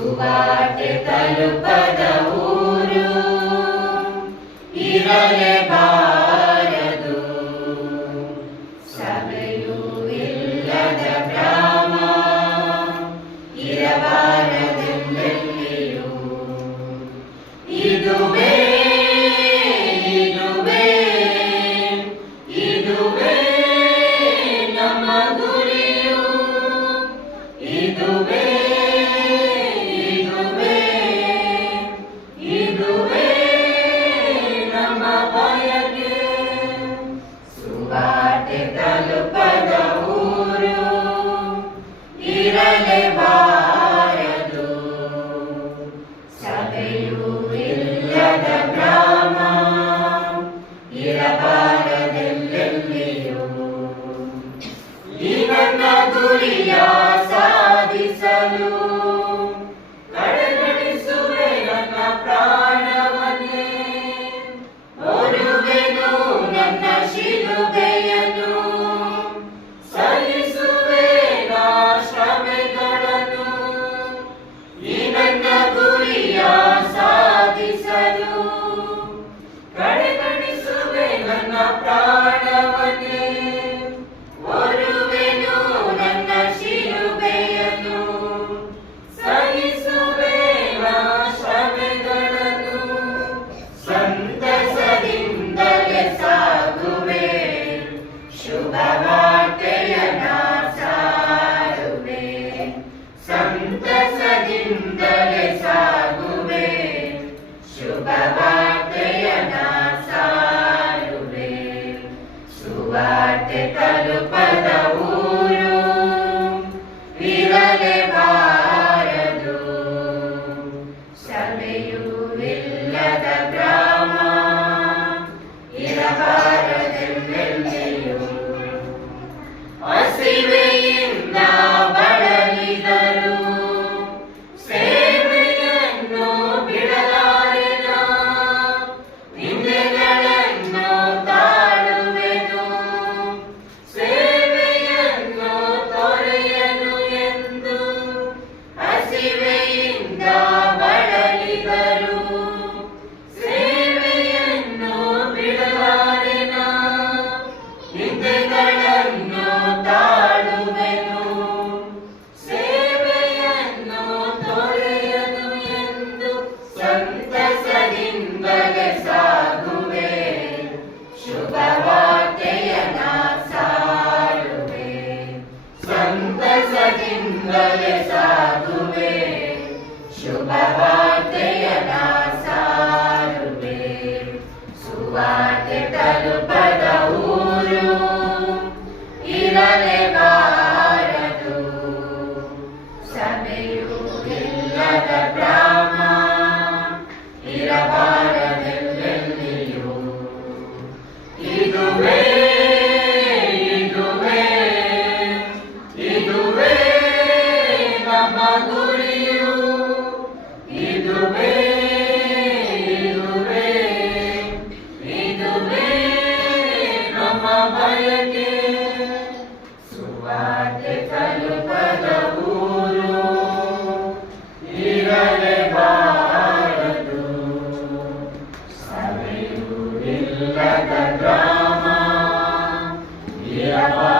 ಸುವಾರ್ತೆ ತಲುಪದ ಊರು ಇರಲೇಬಾರದು. ಸಭೆಯೂ ಇಲ್ಲದ ಗ್ರಾಮ ಇರಬಾರದೆಲ್ಲೆಲ್ಲಿಯೂ. ಇದುವೇ ಇದುವೇ ಇದುವೇ ನಮ್ಮ ಗುರಿಯು. ಇದುವೇ ಇದುವೇ ಇದುವೇ ನಮ್ಮ ಬಯಕೆ. ಸುವಾರ್ತೆ ತಲುಪದ ಊರು ಇರಲೇಬಾರದು. ಸಭೆಯೂ ಇಲ್ಲದ ಗ್ರಾಮ ಇರಬಾರದೆಲ್ಲೆಲ್ಲಿಯೂ. ಈ ನನ್ನ ಗುರಿಯ ಸಾಧಿಸಲು ಕಡೆಗಣಿಸುವೆ ನನ್ನ ಪ್ರಾಣವನ್ನೇ. ಹೊರುವೆನು ನನ್ನ ಶಿಲುಬೆಯನ್ನು, ಸಲ್ಲಿಸುವೆ ನಾ ಶ್ರಮೆಗಳನ್ನು. ಈ ನನ್ನ ಗುರಿಯ ಸಾಧಿಸಲು ಕಡೆಗಣಿಸುವೆ ನನ್ನ ಪ್ರಾಣವನ್ನೇ. ಹೊರುವೆನು ನನ್ನ ಶಿಲುಬೆಯನ್ನು, ಸಹಿಸುವೆ ನಾ ಶ್ರಮೆಗಳನ್ನು. ಸಂತಸದಿಂದಲೇ ಸಾಗುವೆ, ಶುಭ ವಾರ್ತೆಯನ್ನ ಸಾರುವೆ. ಸಂತಸದಿಂದಲೇ ಸಾಗುವೆ, ಶುಭ ವಾರ್ತೆಯನ್ನ ಸಾರುವೆ. ಸುವಾರ್ತೆ ತಲುಪದ ಊರು ಇರಲೇಬಾರದು. ಸಭೆಯೂ ಇಲ್ಲದ ಗ್ರಾಮ ಇರಬಾರದೆಲ್ಲೆಲ್ಲಿಯೂ. ಹಸಿವೆಯಿಂದ ಬಳಲಿದರು, ಸೇವೆಯನ್ನು ಬಿಡಲಾರೆನ. ನಿಂದೆಗಳನ್ನು ತಾಳುವೆನು, ಸೇವೆಯನ್ನು ತೊರೆಯನು ಎಂದು. ಹಸಿವೆಯಿಂದ ಬಳಲಿದರು, ಸೇವೆಯನ್ನು ಬಿಡಲಾರೆನ. ನಿಂದೆಗಳನ್ನು ತಾಳುವೆನು, ಸೇವೆಯನ್ನು ತೊರೆಯನು ಎಂದು. ಸಂತಸದಿಂದಲೇ ಸಾಗುವೆ, ಶುಭ ವಾರ್ತೆಯನ್ನ ಸಾರುವೆ. ಸಂತಸದಿಂದಲೇ ಸಾಗುವೆ, ಶುಭ ವಾರ್ತೆಯನ್ನ ಸಾರುವೆ. ಸುವಾರ್ತೆ ತಲುಪದ ಊರು ಇರಲೇಬಾರದು. ಸಭೆಯೂ ಇಲ್ಲದ ಗ್ರಾಮ ಇರಬಾರದೆಲ್ಲೆಲ್ಲಿಯೂ. ಇದುವೇ ಇದುವೇ ಇದುವೇ ನಮ್ಮ ಗುರಿಯು. ಇದುವೇ ಇದುವೇ ಇದುವೇ ನಮ್ಮ ಬಯಕೆ. ಸುವಾರ್ತೆ ತಲುಪದ ಊರು ಇರಲೇಬಾರದು. ಸಭೆಯೂ ಇಲ್ಲದ ಗ್ರಾಮ ಇರಬಾರದು.